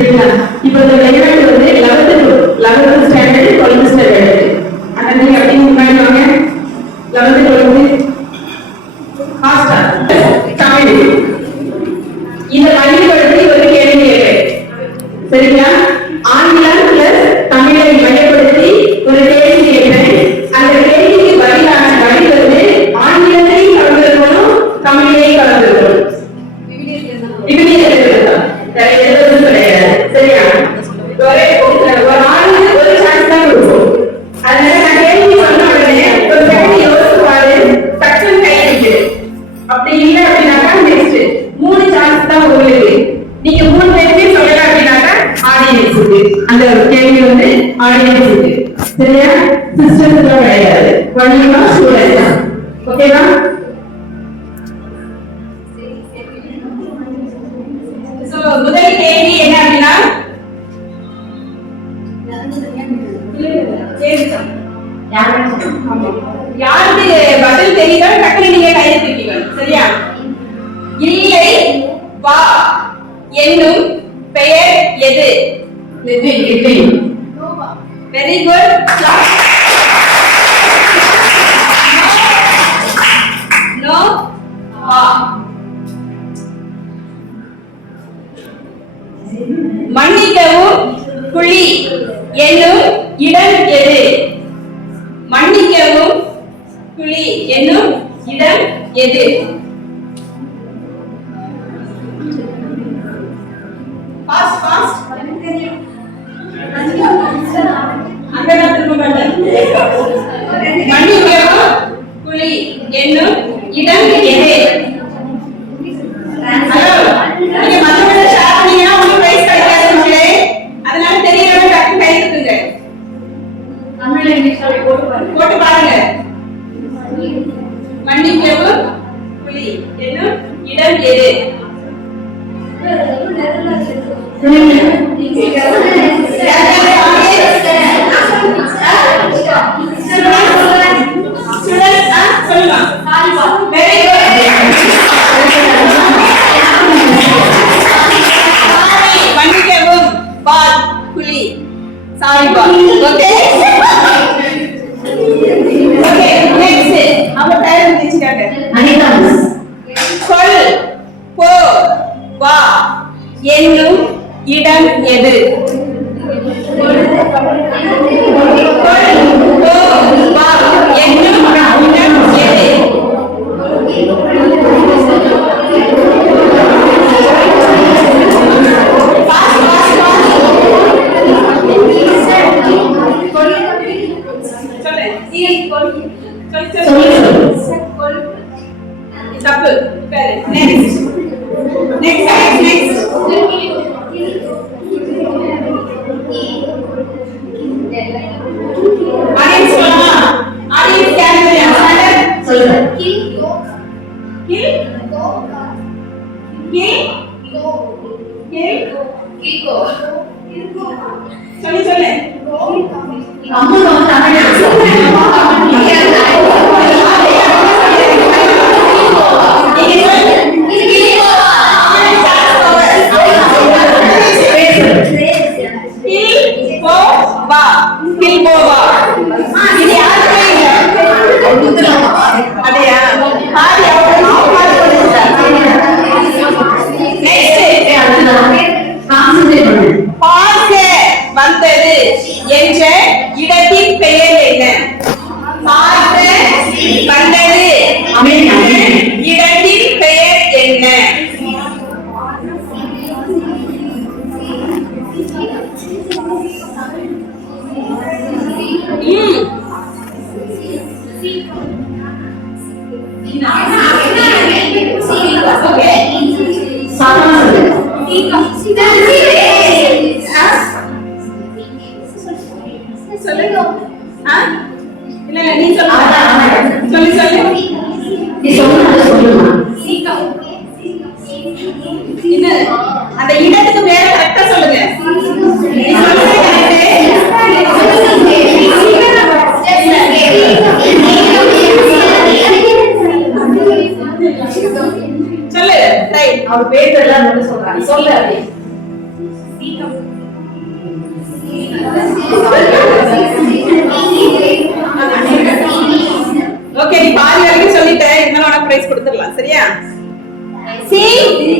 இப்ப இந்த எலிமெண்ட் வந்து 11th ஸ்டாண்டர்ட் 12th ஸ்டாண்டர்ட் அத நீங்க அப்படியே முன்னாடி வாங்க 11th 12th ஃபாஸ்டா தமிழ் இந்த மையப்படுத்தி ஒரு கேள்வி கேட்கிறேன் சரிங்களா ஆங்கிலம் பிளஸ் தமிழை மையப்படுத்தி ஒரு கேள்வி கேட்கிறேன் அந்த கேள்விக்கு பதிலான வழி வந்து ஆங்கிலத்தையும் கலந்துருக்கணும் தமிழையும் கலந்துருக்கணும் இப்படி சரியா ஒரு ஆளுக்கு ஒரு சான்ஸ் தான் கொடுப்போம் அதனால நான் கேள்வி சொன்ன உடனே ஒரு செகண்ட் யோசிச்சு பாரு டக்குன்னு கை வைக்கு அப்படி இல்லை அப்படின்னாக்கா நெக்ஸ்ட் 3 சான்ஸ் தான் உங்களுக்கு நீங்க 3 பேருமே சொல்லலாம் அப்படின்னாக்கா ஆடியன்ஸுக்கு அந்த கேள்வி வந்து ஆடியன்ஸுக்கு சரியா சிஸ்டம்ல கிடையாது ஒன்லிமா ஸ்டூடெண்ட்ஸ் ஓகேவா முதல் கேள்வி என்ன அப்படின்னா யாருக்கு பதில் தெரியுதோ டக்குனு நீங்க கையை தூக்கிக்கணும் சரியா இல்லை வா என்னும் பெயர் எது வெரி குட் நோ வா மன்னிக்கவும் குழி என்னும் இடம் எது மன்னிக்கவும் குழி என்னும் இடம் எது ஃபாஸ்ட் ஃபாஸ்ட் அங்க நான் திரும்ப மாட்டேன் மன்னிக்கவும் குழி என்னும் இடம் எது ஹலோ நீங்க மத்தவங்க ஷேர் பண்ணியா உங்களுக்கு பிரைஸ் கிடைக்காதுங்களே அதனால தெரியறவங்க டக்கு கை தூக்குங்க தமிழ்ல இங்கிலீஷ்ல போட்டு பாருங்க மன்னிக்கவும் புலி என்னும் இடம் எது Sorry, boss. Okay. Okay. Next. Our time is started. Anita. Kol, po, va. என்னும் இடம் எது kol, po, va. என்னும் இடம் எது வந்தது என்ற இடத்தின் பெயர் என்ன வந்தது இடத்தின் பெயர் என்ன அந்த இடத்துக்கு பேர கரெக்டா சொல்லுங்க சொல்லு ரைட் அவர் பேர் எல்லாம் சொல்றாங்க சொல்லு ஓகே, நீ பாதி வரைக்கும் சொல்லிட்ட, இருந்தாலும் உனக்கு பிரைஸ் கொடுத்துடலாம். சரியா? சி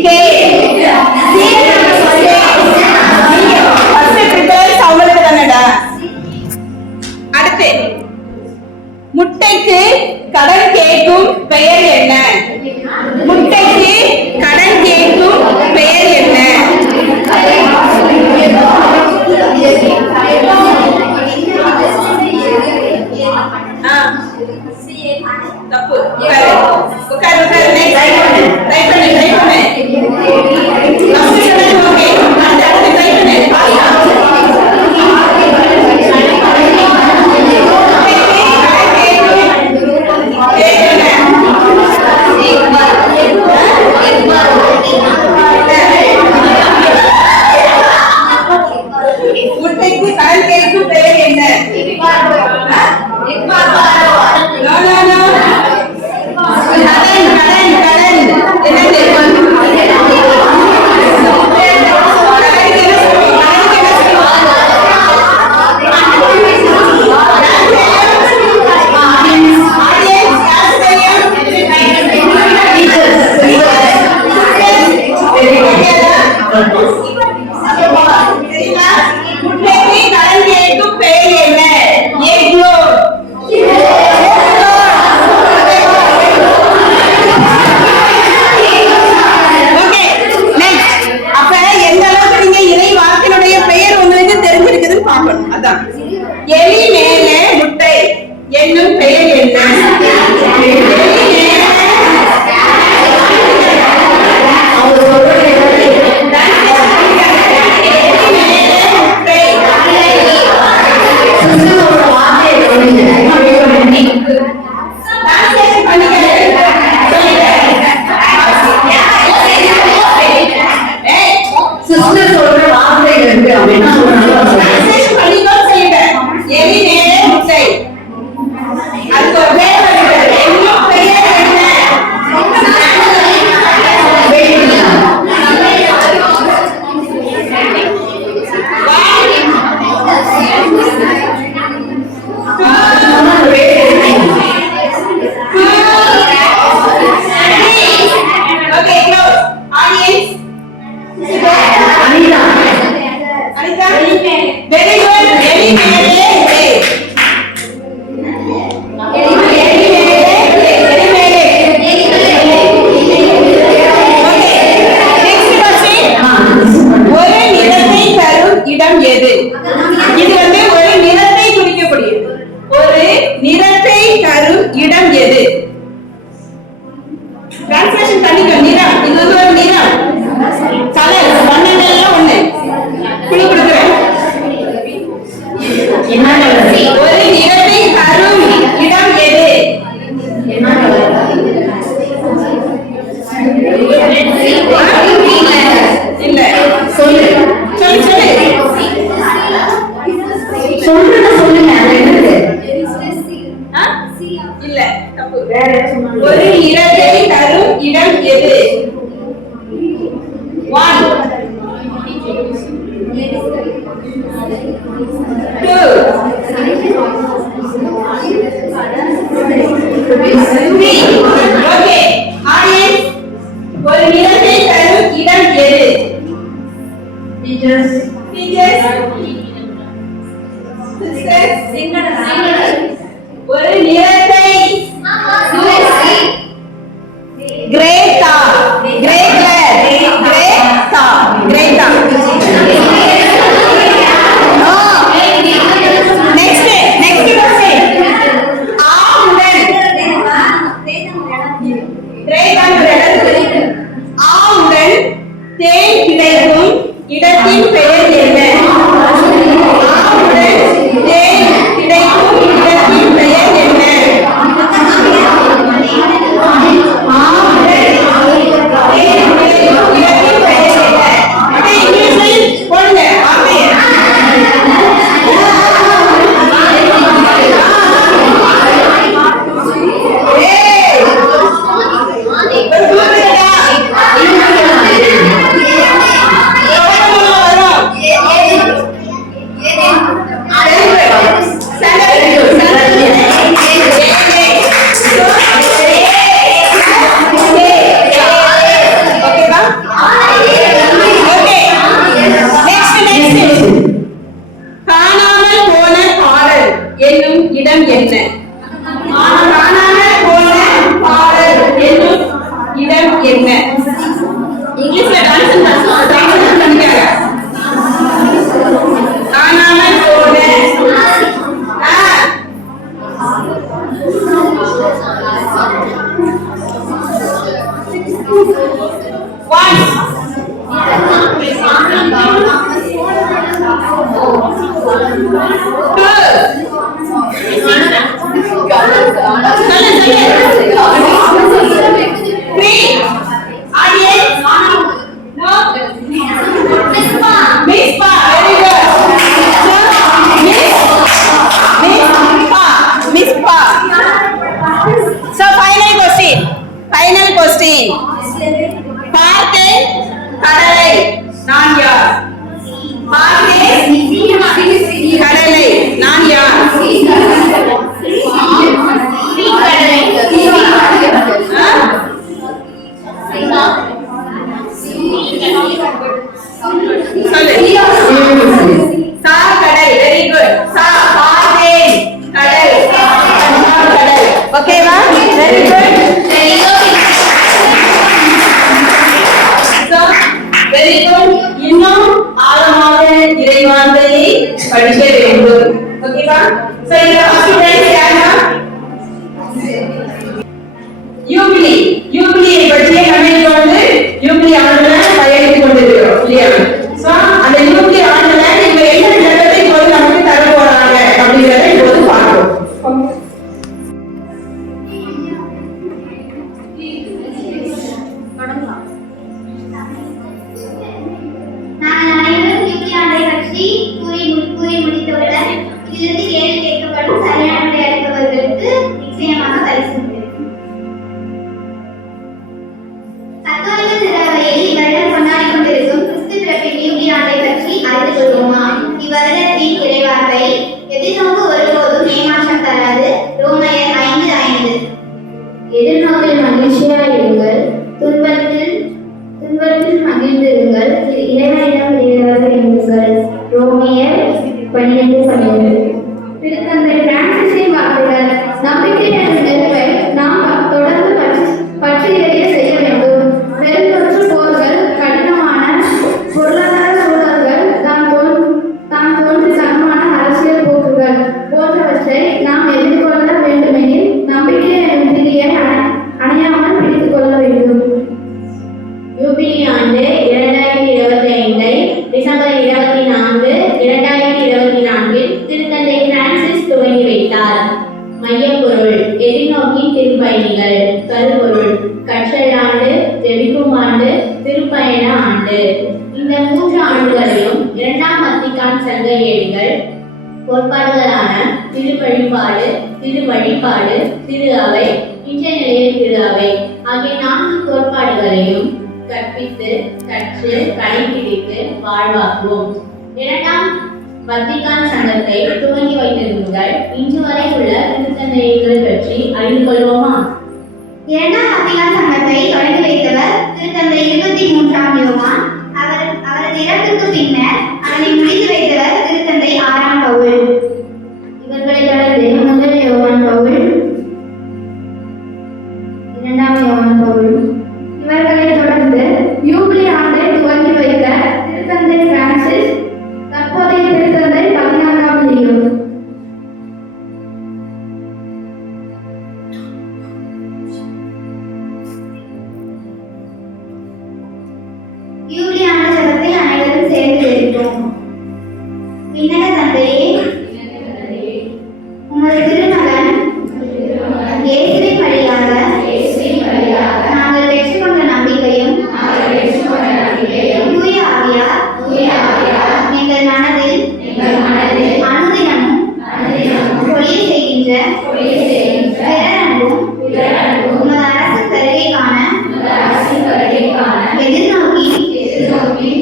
கே அடுத்து, முட்டைக்கு கடன் கேட்கும் பெயர் என்ன? முட்டைக்கு கடன் கேட்கும் பெயர் என்ன? தப்பு. உட்காரு ட்ரை பண்ணு. முட்டைக்கு கடன் கேட்கும் பெயர் என்ன? எலி மேலே முட்டை என்னும் பெயர் என்ன? ஒரு நிறத்தை தரும் இடம் எது? 1 ஓகே ஆடியன்ஸ், ஒரு நிறத்தை தரும் இடம் எது? டீச்சர்ஸ் ஒரு நிறத்தை கிரேட்டா ஆவுடன் தேன் கிடைக்கும் இடத்தின் பெயர் என்ன? ஆவுடன் தேன் கிடைக்கும் இடத்தின் பெயர் என்ன? ஆவுடன் So final question. பார்த்தேன் கடலை நான் யார்? பார்த்தேன் கடலை நான் யார்? சா கடல். Very good. சா பார்த்தேன் கடல். கடல். ஓகேவா? Very good. Very good. இன்னும் ஆழமாக இறைவார்த்தையை படிக்க வேண்டும். ஓகேவா? சோ இந்த ஹாஸ்பிடல் யாரா? யூபிலி. யூபிலியை பற்றிய நம்ம வந்து யூபிலி ஆண்டுல பயணித்துக் கொண்டிருக்கிறோம் இல்லையா? சோ அந்த யூபிலி ஆண்டுல இவங்க என்ன ஜகத்தை இப்போது நமக்கு தர போறாங்க அப்படிங்கறத இப்போது பார்ப்போம். இதிலிருந்து கேள்வி கேட்கப்படும் சரியான விடை அளிப்பவர்களுக்கு நிச்சயமாக பரிசு உண்டு. கத்தோலிக்க திருவையில் இவரிடம் கொண்டாடி கொண்டிருக்கும் கிறிஸ்து பிறப்பின் யூபிலி ஆண்டை பற்றி அறிந்து கொள்வோமா? இவ்வருடத்தின் இறைவார்த்தை எதிர்நோக்கு ஒருபோதும் ஏமாற்றம் தராது. ரோமையர் 5:5. எதிர்நோக்கில் மகிழ்ச்சியாயிருங்கள், துன்பத்தில் மகிழ்ந்திருங்கள், இறைவனிடம் இறைவர்கள் எண்ணுங்கள். ரோமையர் 12:12. திருத்தந்தை பிரான்சிஸின் வார்த்தைகள். நம்பிக்கை என்ற நெருப்பை நாம் தொடர்ந்து பற்றி எரிய செய்ய வேண்டும். பெருந்தொற்று போர்கள், கடினமான பொருளாதார சூழல்கள், தான் தோன்றி தரமான அரசியல் போக்குகள் போன்றவற்றை நாம் எதிர்கொள்ள வேண்டுமெனில் நம்பிக்கை என்ற திரியை அணையாமல் பிடித்துக் கொள்ள வேண்டும். யூபிலி ஆண்டு 2025 டிசம்பர் 24, 2024 திருத்தந்தை பிரான்சிஸ் துவங்கி வைத்தார். மையப்பொருள்: எதிர்நோக்கின் திருப்பயணிகள். கருப்பொருள்: கற்றல் ஆண்டு, ஜெபிக்கும் ஆண்டு, திருப்பயண ஆண்டு. இந்த 3 ஆண்டுகளிலும் 2ஆம் வத்திக்கான் சங்க ஏடுகள் கோட்பாடுகளான திருவழிபாடு, திருவழிபாடு, திரு அவை, இன்றைய நிலையில் திரு அவை ஆகிய 4 கோட்பாடுகளையும் கற்பித்து கற்று கடைபிடித்து வாழ்வாக்குவோம். 2ஆம் வத்திக்கான் சங்கத்தை துவங்கி வைத்திருந்தால் இன்று வரை உள்ள திருத்தந்தைகள் பற்றி அறிந்து கொள்வோமா? 2ஆம் வத்திக்கான் சங்கத்தை தொடங்கி வைத்தவர் திருத்தந்தை 23ஆம் யோவான். அவரது இறப்புக்கு பின்னர் அதனை முடித்து வைத்தவர் திருத்தந்தை 6ஆம் பவுல். இவர்களை தொடர்ந்து முதல் யோவான் பவுல், 2ஆம் யோவான் பவுல். இவர்களை தொடர்ந்து யூபிலி ஆண்டை துவங்கி வைத்த திருத்தந்தை பிரான்சிஸ், தற்போதைய திருத்தந்தை 14ஆம் லியோ. யூபிலி ஆண்டு ஜெபத்தை அனைவரும் சேர்ந்து ஜெபிப்போம். விண்ணக தந்தையே, உமது திருமகன் இயேசுவின் வழியாக நாங்கள் பெற்றுக்கொண்ட நம்பிக்கையும் தூய ஆவியார் எங்கள் மனதில் அனுதினமும் பொழிய செய்கின்ற பிறரன்பும் உமது அரசின் வருகைக்கான எதிர்நோக்கி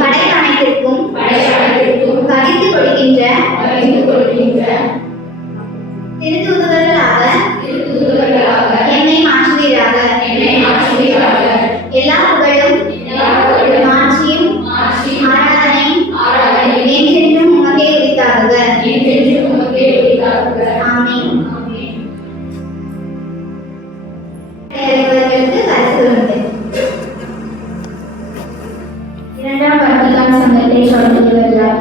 படை அனைத்திற்கும் கடிந்து கொடுக்கின்ற திருத்தூதுவர்களாக என்னை மாற்றுவீராக. எல்லா புகழும் மாட்சியும் ஆராதனையும் என்றென்றும் உமக்கே உரித்தாகுக. ஆமென். இறைவனுக்கு பரிசு உண்டு. இரண்டாம் வத்திக்கான் சங்கத்தை தொடங்குகிறார்.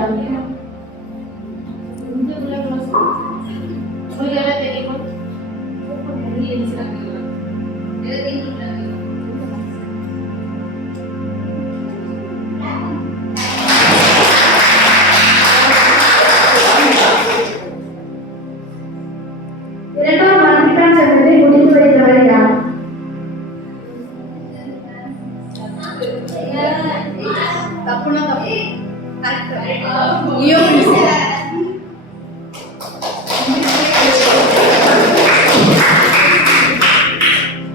இரண்டாம் வத்திக்கான் சங்கத்தை முடித்து வைத்தவர் யார்?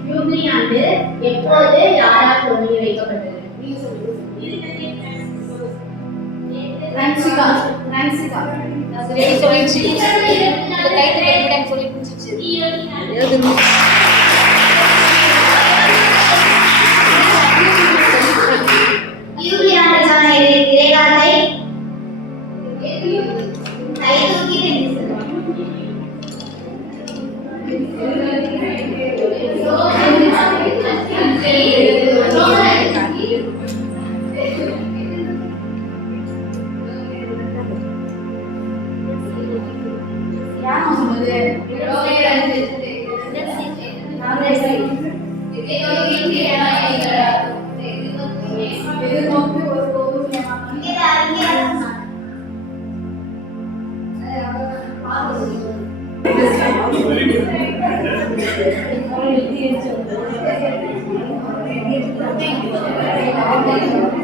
யூபிலி ஆண்டு எப்போது யாரால் தொடங்கி வைக்கப்பட்டது? யூபிலி ஆண்டுக்கான இறைவார்த்தை கை தூக்கி நின்று சொல்லுங்க. Very good.